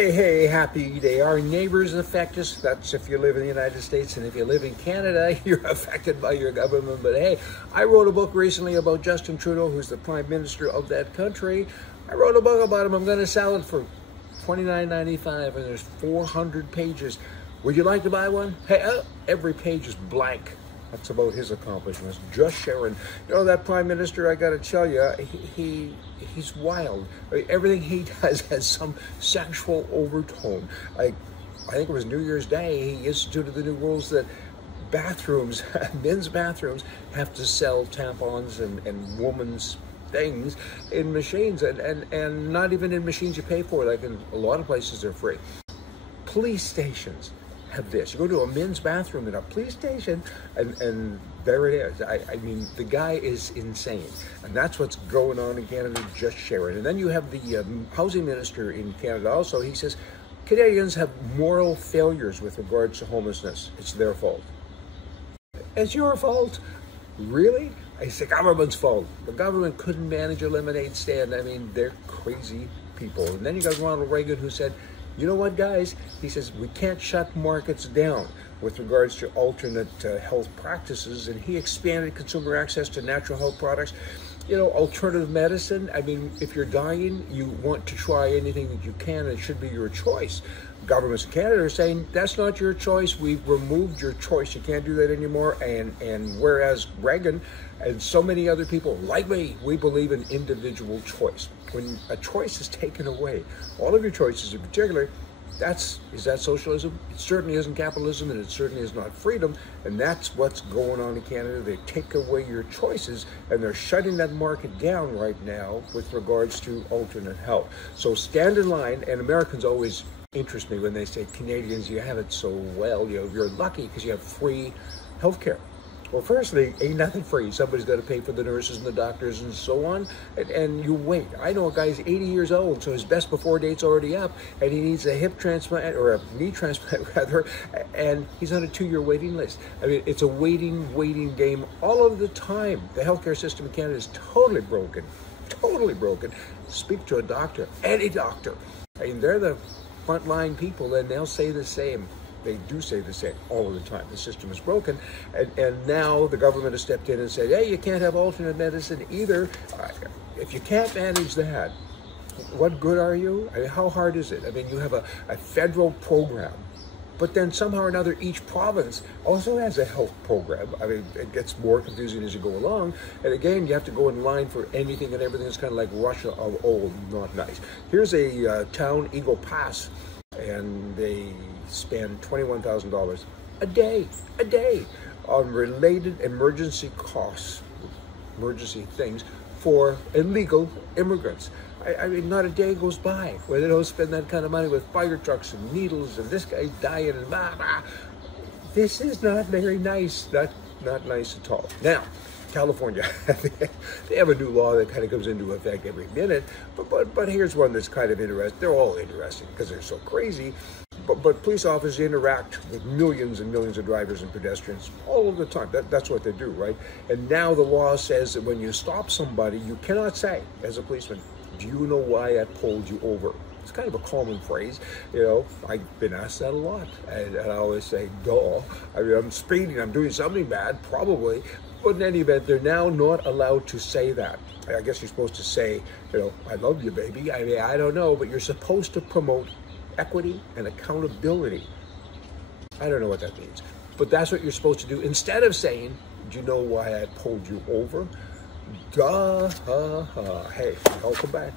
Hey, happy day. Our neighbors affect us. That's if you live in the United States, and if you live in Canada, you're affected by your government. But hey, I wrote a book recently about Justin Trudeau, who's the Prime Minister of that country. I wrote a book about him. I'm going to sell it for $29.95, and there's 400 pages. Would you like to buy one? Hey, every page is blank. That's about his accomplishments. Just sharing. You know, that Prime Minister, I got to tell you, he's wild. I mean, everything he does has some sexual overtone. I think it was New Year's Day, he instituted the new rules that bathrooms, men's bathrooms, have to sell tampons and women's things in machines, and not even in machines you pay for. Like in a lot of places, they're free. Police stations have this. You go to a men's bathroom in a police station, and there it is. I mean, the guy is insane. And that's what's going on in Canada, just sharing. And then you have the housing minister in Canada also. He says, Canadians have moral failures with regards to homelessness. It's their fault. It's your fault? Really? It's the government's fault. The government couldn't manage a lemonade stand. I mean, they're crazy people. And then you got Ronald Reagan, who said, you know what, guys? He says, we can't shut markets down with regards to alternate health practices. And he expanded consumer access to natural health products. You know, alternative medicine. I mean, if you're dying, you want to try anything that you can, and it should be your choice. Governments in Canada are saying, that's not your choice. We've removed your choice. You can't do that anymore. And whereas Reagan and so many other people like me, we believe in individual choice. When a choice is taken away, all of your choices in particular, is that socialism? It certainly isn't capitalism, and it certainly is not freedom. And that's what's going on in Canada. They take away your choices, and they're shutting that market down right now with regards to alternate health. So stand in line, and Americans always interest me when they say, Canadians, you have it so well. You're lucky because you have free health care. Well, firstly, ain't nothing free. Somebody's got to pay for the nurses and the doctors and so on, and you wait. I know a guy's 80 years old, so his best before date's already up, and he needs a hip transplant, or a knee transplant rather, and he's on a 2-year waiting list. I mean, it's a waiting game all of the time. The healthcare system in Canada is totally broken, totally broken. Speak to a doctor, any doctor. I mean, they're the frontline people, and they'll say the same. They do say the same all of the time. The system is broken, and now the government has stepped in and said, hey, you can't have alternate medicine either. If you can't manage that, what good are you? I mean, how hard is it? I mean, you have a federal program, but then somehow or another, each province also has a health program. I mean, it gets more confusing as you go along. And again, you have to go in line for anything and everything. It's kind of like Russia of old, not nice. Here's a town, Eagle Pass, and they spend $21,000 a day on related emergency costs, emergency things for illegal immigrants. I mean, not a day goes by where they don't spend that kind of money with fire trucks and needles and this guy's dying and blah, blah. This is not very nice, not nice at all. Now, California, they have a new law that kind of comes into effect every minute, but here's one that's kind of interesting. They're all interesting because they're so crazy, but police officers interact with millions and millions of drivers and pedestrians all of the time. That's what they do, right? And now the law says that when you stop somebody, you cannot say, as a policeman, do you know why I pulled you over? It's kind of a common phrase, you know. I've been asked that a lot, and I always say, duh. I mean, I'm speeding, I'm doing something bad, probably. But in any event, they're now not allowed to say that. I guess you're supposed to say, you know, I love you, baby. I mean, I don't know, but you're supposed to promote equity and accountability. I don't know what that means, but that's what you're supposed to do. Instead of saying, do you know why I pulled you over? Duh. Hey, welcome back.